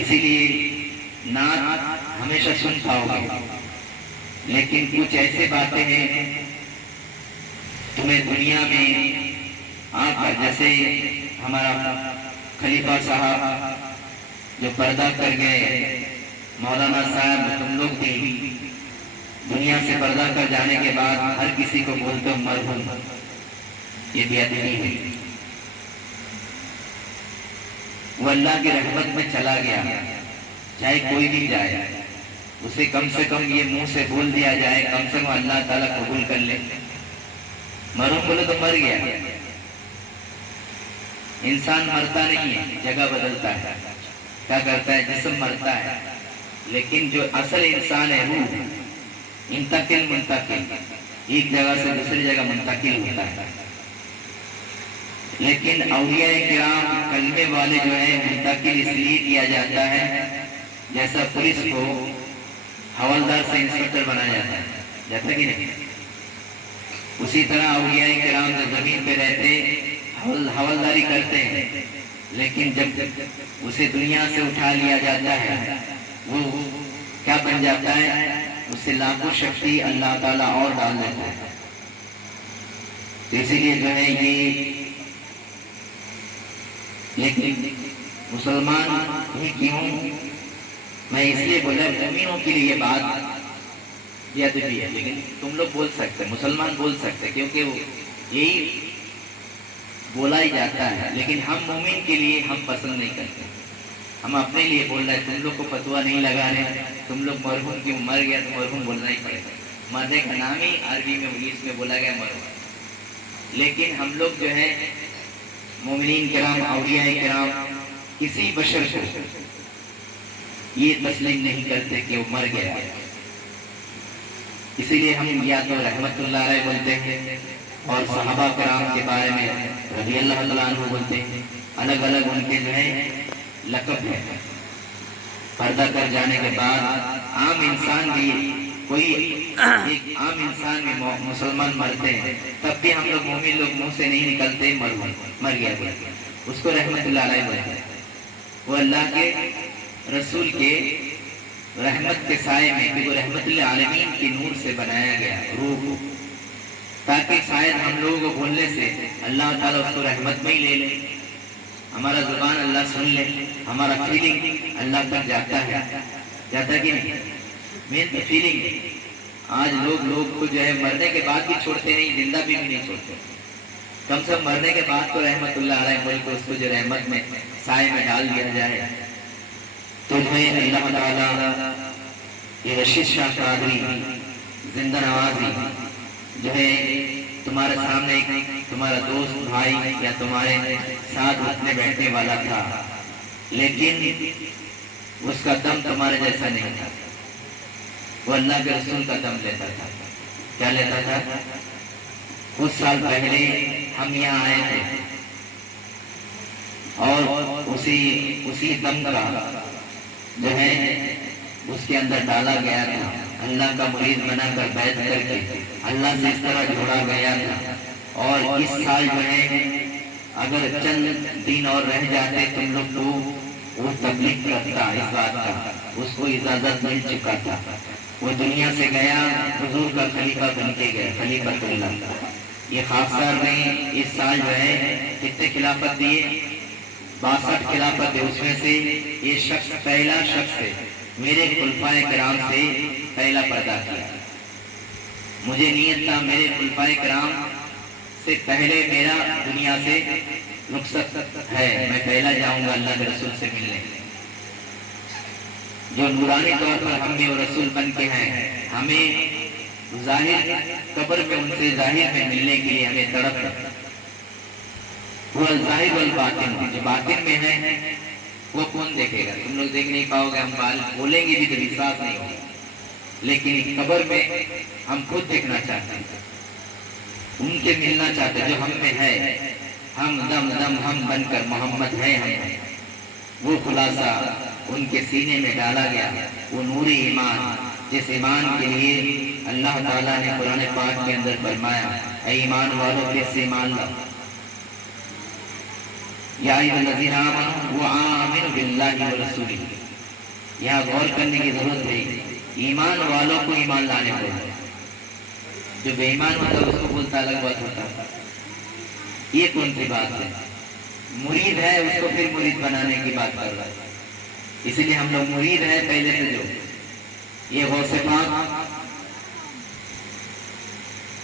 اسی لیے نعت ہمیشہ سن پاؤ گے، لیکن کچھ ایسے باتیں ہیں تمہیں دنیا میں آ کر، جیسے ہمارا خلیفہ صاحب جو پردہ کر گئے، مولانا صاحب، تم لوگ بھی دنیا سے پردہ کر جانے کے بعد ہر کسی کو بولتے ہو مرحوم، یہ بے ادبی ہے۔ وہ اللہ کی رحمت میں چلا گیا، چاہے کوئی بھی جائے، اسے کم سے کم یہ منہ سے بول دیا جائے، کم سے کم اللہ تعالیٰ قبول کر لے۔ مرحوم بولے تو مر گیا۔ انسان مرتا نہیں ہے، جگہ بدلتا ہے، کیا کرتا ہے، جسم مرتا ہے، لیکن جو اصل انسان ہے روح منتقل ایک جگہ سے دوسری جگہ منتقل ہوتا ہے۔ لیکن اولیاء کرام کلمے والے جو ہیں منتقل اس لیے کیا جاتا ہے، جیسا پولیس کو حوالدار سے انسپکٹر بنایا جاتا ہے، جاتا کہ نہیں، اسی طرح اولیاء کرام جو زمین پہ رہتے حوالداری کرتے ہیں، لیکن جب اسے دنیا سے اٹھا لیا جاتا ہے وہ کیا بن جاتا ہے، اس سے لاکھوں شکتی اللہ تعالیٰ اور ڈال دیتا ہے۔ تو اسی لیے جو ہے یہ، لیکن مسلمان ہی کیوں، میں اس لیے بولا مومنوں کے لیے یہ بات یہ ادبی ہے، لیکن تم لوگ بول سکتے، مسلمان بول سکتے، کیونکہ وہ یہی بولا ہی جاتا ہے، لیکن ہم مومن کے لیے ہم پسند نہیں کرتے، ہم اپنے لیے بول رہے ہیں، تم لوگ کو فتویٰ نہیں لگا رہے، تم لوگ مرحوم کیوں، مر گیا تو مرحوم بولنا ہی پڑے گا، مرنے کا نام ہی عربی میں انگلش میں بولا گیا مرحوم۔ لیکن ہم لوگ جو ہے مومنین کرام، اولیاء کرام، کسی بشر کو یہ تسلیم نہیں کرتے کہ وہ مر گیا، اسی لیے ہم یا تو رحمت اللہ علیہ بولتے ہیں اور صحابہ کرام کے بارے میں رضی اللہ تعالیٰ عنہ بولتے ہیں، الگ الگ ان کے جو ہے لقب ہے۔ پردہ کر جانے کے بعد عام انسان بھی، کوئی ایک عام انسان بھی مسلمان مرتے ہیں، تب بھی ہم لوگ مومن لوگ منہ سے نہیں نکلتے مر گیا، اس کو رحمت اللہ علیہ بولتے ہیں۔ وہ اللہ کے رسول کے رحمت کے سائے میں، کہ وہ رحمت للعالمین کی نور سے بنایا گیا روح، تاکہ شاید ہم لوگوں کو بولنے سے اللہ تعالیٰ اس کو رحمت میں ہی لے لے، ہمارا زبان اللہ سن لے، ہمارا فیلنگ اللہ تک جاتا ہے، جاتا کہ نہیں، مین تو فیلنگ۔ آج لوگ کو جو ہے مرنے کے بعد بھی چھوڑتے نہیں، زندہ بھی نہیں چھوڑتے، کم سے کم مرنے کے بعد تو رحمت اللہ علیہ بول کے اس کو جو رحمت میں سائے میں ڈال دیا جائے۔ تو جو ہے اللہ تعالیٰ یہ رشید شاہ قادری زندہ نوازی جو ہے تمہارے سامنے ایک تمہارا دوست بھائی یا تمہارے ساتھ اٹھنے بیٹھنے والا تھا، لیکن اس کا دم تمہارے جیسا نہیں تھا، وہ اللہ کے رسول کا دم لیتا تھا۔ کیا لیتا تھا؟ کچھ سال پہلے ہم یہاں آئے تھے اور اسی دم کا جو ہے اس کے اندر ڈالا گیا تھا، اللہ کا مرید بنا کر بیعت کر کے اللہ سے اس طرح جوڑا گیا تھا۔ اور اس سال جو ہے اگر چند دن اور رہ جاتے تم لوگ کو، وہ تبلیغ کرتا اس بات کا، اس کو اجازت مل چکا تھا، وہ دنیا سے گیا، حضور کا خلیفہ بن کے گیا، خلیفۃ اللہ۔ یہ خاصار نے اس سال جو ہے کتنے خلافت دیے؟ 62 خلافت ہے، اس میں سے یہ شخص پہلا شخص ہے میرے خلفائے کرام سے پہلا پردہ کیا۔ مجھے نیت تھا میرے خلفائے کرام سے پہلے میرا دنیا سے رخصت ہے، میں پہلا جاؤں گا اللہ کے رسول سے ملنے، جو نورانی طور پر ہم میں وہ رسول بن کے ہیں، ہمیں ظاہر قبر میں ان سے ظاہر میں ملنے کے لیے ہمیں تڑپ ہے۔ وہ ظاہر والباطن، جو باطن میں ہے وہ کون دیکھے گا؟ تم لوگ دیکھ نہیں پاؤ گے، ہم بولیں گے بھی تو وشواس نہیں ہوگا، لیکن قبر میں ہم خود دیکھنا چاہتے ہیں، ان کے ملنا چاہتے ہیں جو ہم میں ہے، ہم دم دم ہم بن کر محمد ہے ہم، وہ خلاصہ ان کے سینے میں ڈالا گیا، وہ نور ایمان، جس ایمان کے لیے اللہ تعالیٰ نے قرآن پاک کے اندر فرمایا، اے ایمان والوں کیسے ایمان لاؤ، یا ایھا الذین آمنوا وآمنوا باللہ ورسولہ، یہاں غور کرنے کی ضرورت ہے. ایمان والوں کو ایمان لانے کو، جو بے ایمان ہوتا ہے اس کو بولتا الگ بات ہوتا ہے. یہ کون سی بات ہے؟ مرید ہے اس کو پھر مرید بنانے کی بات کر رہا ہے. اسی لیے ہم لوگ مرید ہیں پہلے سے. جو یہ غوث پاک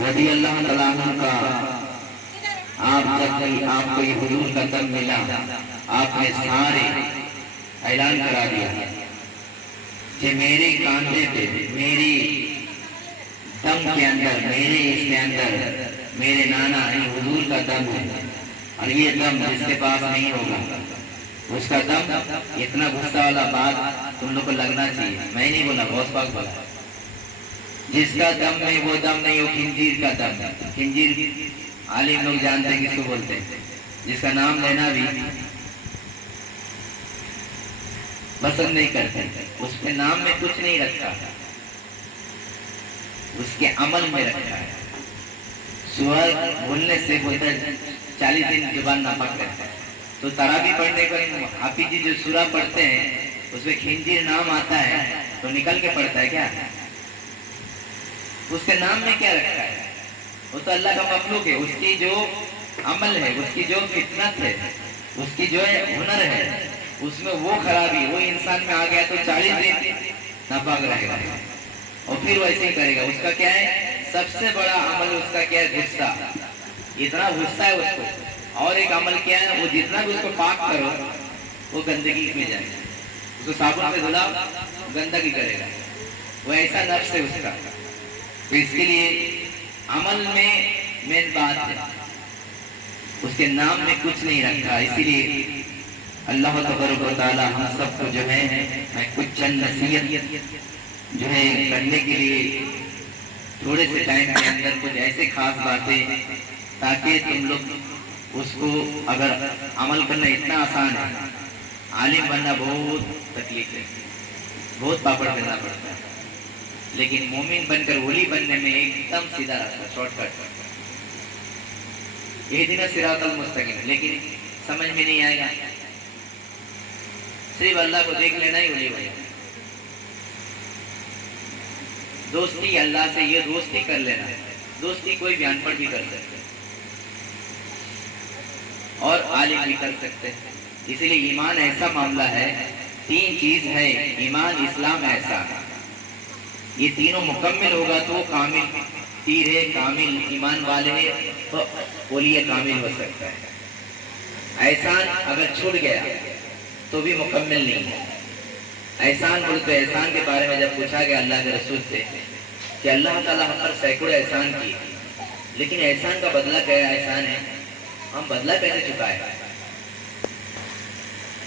رضی اللہ تعالیٰ عنہ کا آپ کو یہ حضور کا دم ملا، آپ نے سارے اعلان کرا دیا کہ میرے کاندھے پہ، میری دم کے اندر، میرے اس کے اندر میرے نانا حضور کا دم ہے. اور یہ دم جس کے پاس نہیں ہوگا اس کا دم، اتنا غصہ والا بات تم لوگ کو لگنا چاہیے. میں نہیں بولا، غوث پاک بولا. جس کا دم نہیں وہ دم نہیں، وہ خنزیر کا دم. خنزیر عالم لوگ جانتے ہیں کس کو بولتے ہیں، جس کا نام لینا بھی پسند نہیں کرتے. اس کے نام میں کچھ نہیں رکھا، اس کے عمل میں رکھا ہے. سورہ بولنے سے بولتا ہے 40 دن زبان ناپاک کرتا ہے. تو تراویح پڑھنے کا حافظ جی جو سورہ پڑھتے ہیں اس میں خنزیر نام آتا ہے تو نکل کے پڑھتا ہے کیا؟ اس کے نام میں کیا رکھا ہے؟ وہ تو اللہ کا مخلوق ہے. اس کی جو عمل ہے، اس کی جو فطنت ہے، اس کی جو ہنر ہے، اس میں وہ خرابی وہ انسان میں آ گیا تو 40 دن ناپاک رہے گا اور پھر وہ ایسے ہی کرے گا. اس کا کیا ہے؟ سب سے بڑا عمل اس کا کیا ہے؟ غصہ. اتنا غصہ ہے اس کو. اور ایک عمل کیا ہے؟ وہ جتنا بھی اس کو پاک کرو وہ گندگی میں جائے گا. اس کو صابن سے دھلا گندگی کرے گا. وہ ایسا نفس ہے اس کا. تو اس کے لیے عمل میں مین بات ہے، اس کے نام میں کچھ نہیں رکھا. اسی لیے اللہ تبارک و تعالی ہم سب کو جو ہے میں کچھ چند نصیحت جو ہے کرنے کے لیے تھوڑے سے ٹائم کے اندر کچھ ایسے خاص باتیں تاکہ تم لوگ اس کو، اگر عمل کرنا اتنا آسان ہے، عالم بننا بہت تکلیف ہے، بہت پاپڑ کرنا پڑتا ہے. لیکن مومن بن کر ولی بننے میں ایک دم سیدھا راستہ، شارٹ کٹ. اہدنا صراط المستقیم. لیکن سمجھ میں نہیں آئے گا، صرف اللہ کو دیکھ لینا ہی ولی بنے. دوستی اللہ سے، یہ دوستی کر لینا. دوستی کوئی بھی ان پڑھ بھی کر سکتے اور عالم بھی کر سکتے. اسی لیے ایمان ایسا معاملہ ہے، 3 چیز ہے، ایمان، اسلام، احسان. یہ تینوں مکمل ہوگا تو وہ کامل پیر ہے، کامل ایمان والے ہے، تو ولی کامل ہو سکتا ہے. احسان اگر چھوٹ گیا تو بھی مکمل نہیں ہے. احسان بولے تو احسان کے بارے میں جب پوچھا گیا اللہ کے رسول سے کہ اللہ تعالیٰ ہم پر سینکڑوں احسان کیے، لیکن احسان کا بدلہ کیا احسان ہے، ہم بدلہ کیسے چکائے؟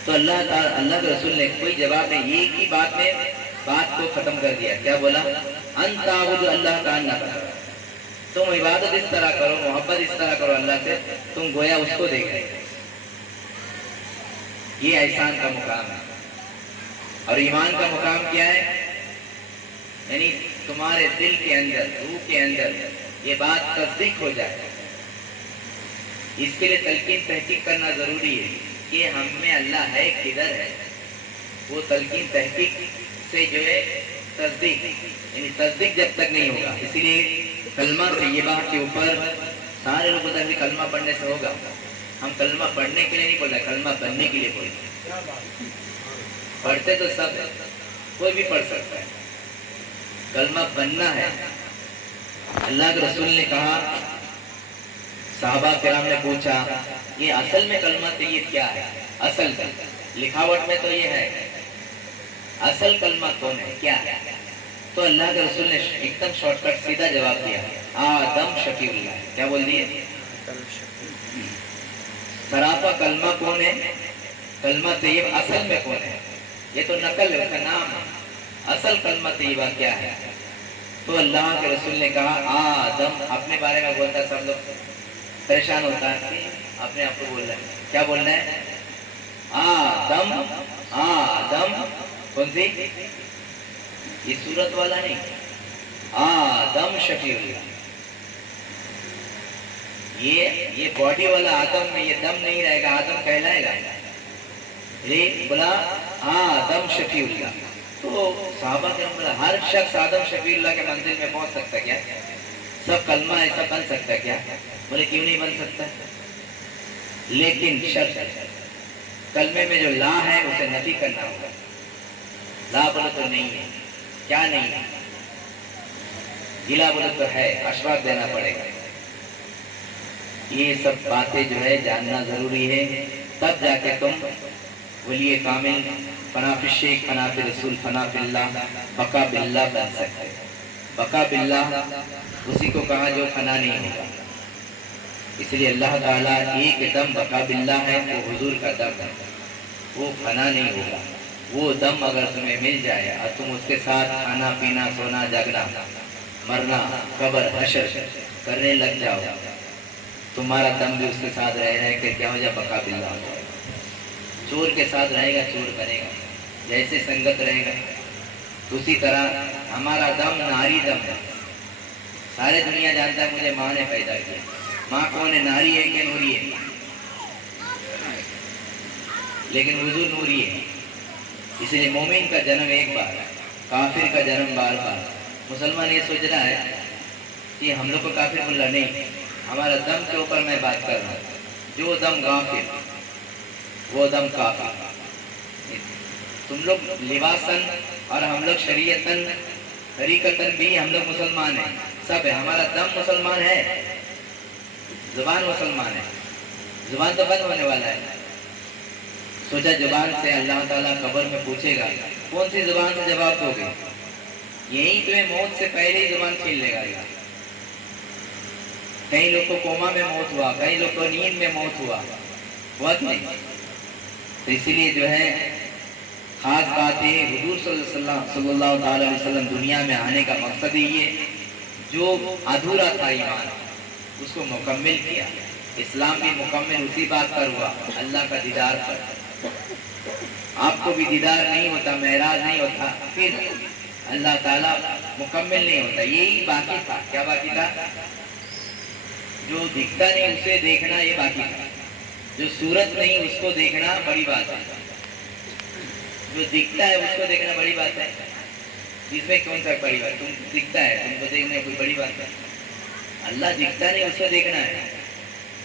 تو اللہ کے رسول نے کوئی جواب نہیں، ایک ہی بات میں بات کو ختم کر دیا. کیا بولا؟ انت تعبد اللہ تعالیٰ، تم عبادت اس طرح کرو، محبت اس طرح کرو اللہ سے، تم گویا اس کو دیکھ رہے. یہ احسان کا مقام ہے. اور ایمان کا مقام کیا ہے؟ یعنی تمہارے دل کے اندر، روح کے اندر یہ بات تصدیق ہو جائے. اس کے لیے تلقین تحقیق کرنا ضروری ہے کہ ہم میں اللہ ہے، کدھر ہے. وہ تلقین تحقیق سے جو ہے تصدیق، یعنی تصدیق جب تک نہیں ہوگا. اسی لیے کلمہ طیبہ کے اوپر سارے لوگ بتا کہ کلمہ پڑھنے سے ہوگا. ہم کلمہ پڑھنے کے لیے نہیں بول رہے، کلمہ بننے کے لیے بول رہے. پڑھتے تو سب ہے، کوئی بھی پڑھ سکتا ہے. کلمہ بننا ہے. اللہ کے رسول نے کہا، صحابہ کرام نے پوچھا یہ اصل میں کلمہ طیب کیا ہے؟ اصل لکھاوٹ میں تو یہ ہے، اصل کلمہ کون ہے، کیا ہے؟ تو اللہ کے رسول نے ایک دم شارٹ کٹ سیدھا جواب دیا، آدم شفیع اللہ. کیا بول دیے؟ سراپا کلمہ کون ہے؟ کلمہ طیب اصل میں کون ہے؟ یہ تو نقل ہے، اس کا نام ہے. اصل کلمہ طیبہ کیا ہے؟ تو اللہ کے رسول نے کہا آدم. اپنے بارے میں بولتا ہے، سب لوگ پریشان ہوتا ہے، اپنے آپ کو بول رہا ہے. کیا بولنا ہے؟ آدم. آدم کون سی؟ یہ صورت والا نہیں، آدم شفیع اللہ. یہ باڈی والا آدم میں یہ دم نہیں رہے گا، آدم کہلائے گا. بولا آدم شفیع اللہ. تو صحابہ کے اندر ہر شخص آدم شفیع اللہ کے منزل میں پہنچ سکتا کیا؟ سب کلمہ ایسا بن سکتا کیا؟ بولے کیوں نہیں بن سکتا؟ لیکن شرط کلمے میں جو لا ہے اسے نفی کرنا ہوگا. لا بولے تو نہیں ہے. کیا نہیں ہے؟ گلا بولے تو ہے. اشراف دینا پڑے گا. یہ سب باتیں جو ہے جاننا ضروری ہے. تب جا کے تم ولی کامل فنا فی الشیخ فنا فی رسول فنا فی اللہ بقا باللہ بن سکتے. بقا باللہ اسی کو کہا جو فنا نہیں ہوگا. اس لیے اللہ تعالیٰ ایک دم بقا باللہ ہے، وہ حضور کا دم ہے، وہ فنا نہیں ہوگا. وہ دم اگر تمہیں مل جائے اور تم اس کے ساتھ کھانا پینا سونا جاگنا مرنا قبر حشر کرنے لگ جاؤ، تمہارا دم بھی اس کے ساتھ رہے کہ کیا ہو جائے؟ بقا باللہ ہو جائے. چور کے ساتھ رہے گا چور بنے گا. جیسے سنگت رہے گا اسی طرح ہمارا دم ناری دم ہے. سارے دنیا جانتا ہے مجھے ماں نے پیدا کیا. ماں کون ہے؟ ناری ہے کہ نوری ہے؟ لیکن حضور نوری ہے. اس لیے مومن کا جنم ایک بار، کافر کا جنم بار بار. مسلمان یہ سوچ رہا ہے کہ ہم لوگ کو کافر بولا نہیں، ہمارا دم کے اوپر میں بات کر رہا ہوں. جو دم غافل وہ دم کافر. تم لوگ لباسن اور ہم لوگ شریعتن طریقتن بھی ہم لوگ مسلمان ہیں، سب ہے. ہمارا دم مسلمان ہے، زبان مسلمان ہے. زبان تو بند ہونے والا ہے. سوچا زبان سے اللہ تعالیٰ قبر میں پوچھے گا کون سی زبان سے جواب دو گے؟ یہی تمہیں موت سے پہلے ہی زبان کھیل لے گا. کئی لوگ کو کوما میں موت ہوا، کئی لوگ کو نیند میں موت ہوا. ہوا کہ نہیں؟ تو اسی لیے جو ہے خاص بات ہے حضور صلی اللہ تعالی علیہ وسلم دنیا میں آنے کا مقصد ہی یہ جو ادھورا تھا ایمان اس کو مکمل کیا. اسلام بھی مکمل اسی بات پر ہوا، اللہ کا دیدار پر. آپ کو بھی دیدار نہیں ہوتا، معراج نہیں ہوتا، پھر اللہ تعالیٰ مکمل نہیں ہوتا. یہی باقی تھا. کیا باقی تھا؟ جو دکھتا نہیں اسے دیکھنا یہ باقی تھا. جو صورت نہیں اس کو دیکھنا بڑی بات ہے. جو دکھتا ہے اس کو دیکھنا بڑی بات ہے. اس میں کون سا بڑی بات؟ تم دکھتا ہے تم کو دیکھنا کوئی بڑی بات ہے. اللہ دکھتا نہیں اس کو دیکھنا ہے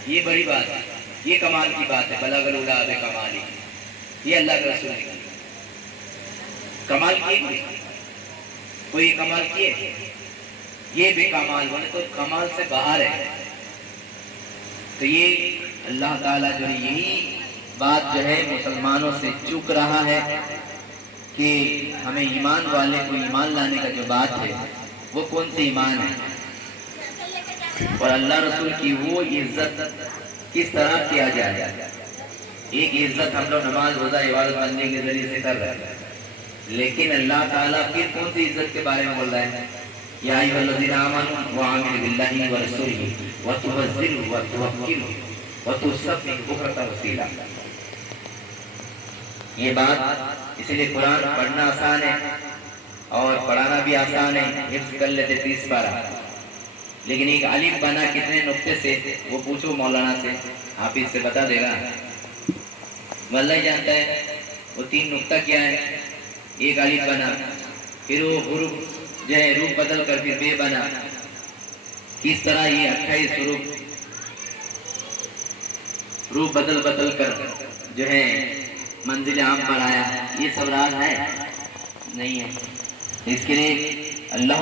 یہ بڑی بات ہے. یہ کمال کی بات ہے. بلغ العلا بکمالی، یہ اللہ کے رسول نے کمال کیے. کوئی کمال کیے؟ یہ بے کمال بولے تو کمال سے باہر ہے. تو یہ اللہ تعالیٰ جو ہے یہی بات جو ہے مسلمانوں سے چوک رہا ہے کہ ہمیں ایمان والے کو ایمان لانے کا جو بات ہے وہ کون سی ایمان ہے اور اللہ رسول کی وہ عزت کس طرح کیا جائے. ایک عزت ہم لوگ نماز روزہ عبادت بندی کے ذریعے سے کر رہے ہیں، لیکن اللہ تعالیٰ پھر کون سی عزت کے بارے میں بول رہا ہے؟ یا ایھا الذین آمنوا وآمنوا باللہ ورسولہ وتوکلوا وتوکلوا وتسبحوا بکرۃ وأصیلا. یہ بات اس لیے قرآن پڑھنا آسان ہے اور پڑھانا بھی آسان ہے. حفظ کر لیتے 30 پارہ، لیکن ایک الف بنا کتنے نقطے سے وہ پوچھو مولانا سے، حافظ سے بتا دے گا. اللہ ہی جانتا ہے وہ 3 نقطہ کیا ہے. ایک الف بنا، پھر وہ حروف جو ہے روپ بدل کر پھر بے بنا. کس طرح یہ 28 روپ بدل کر جو ہے منزل عام پر آیا. یہ سب راز ہے نہیں ہے. اس کے لیے اللہ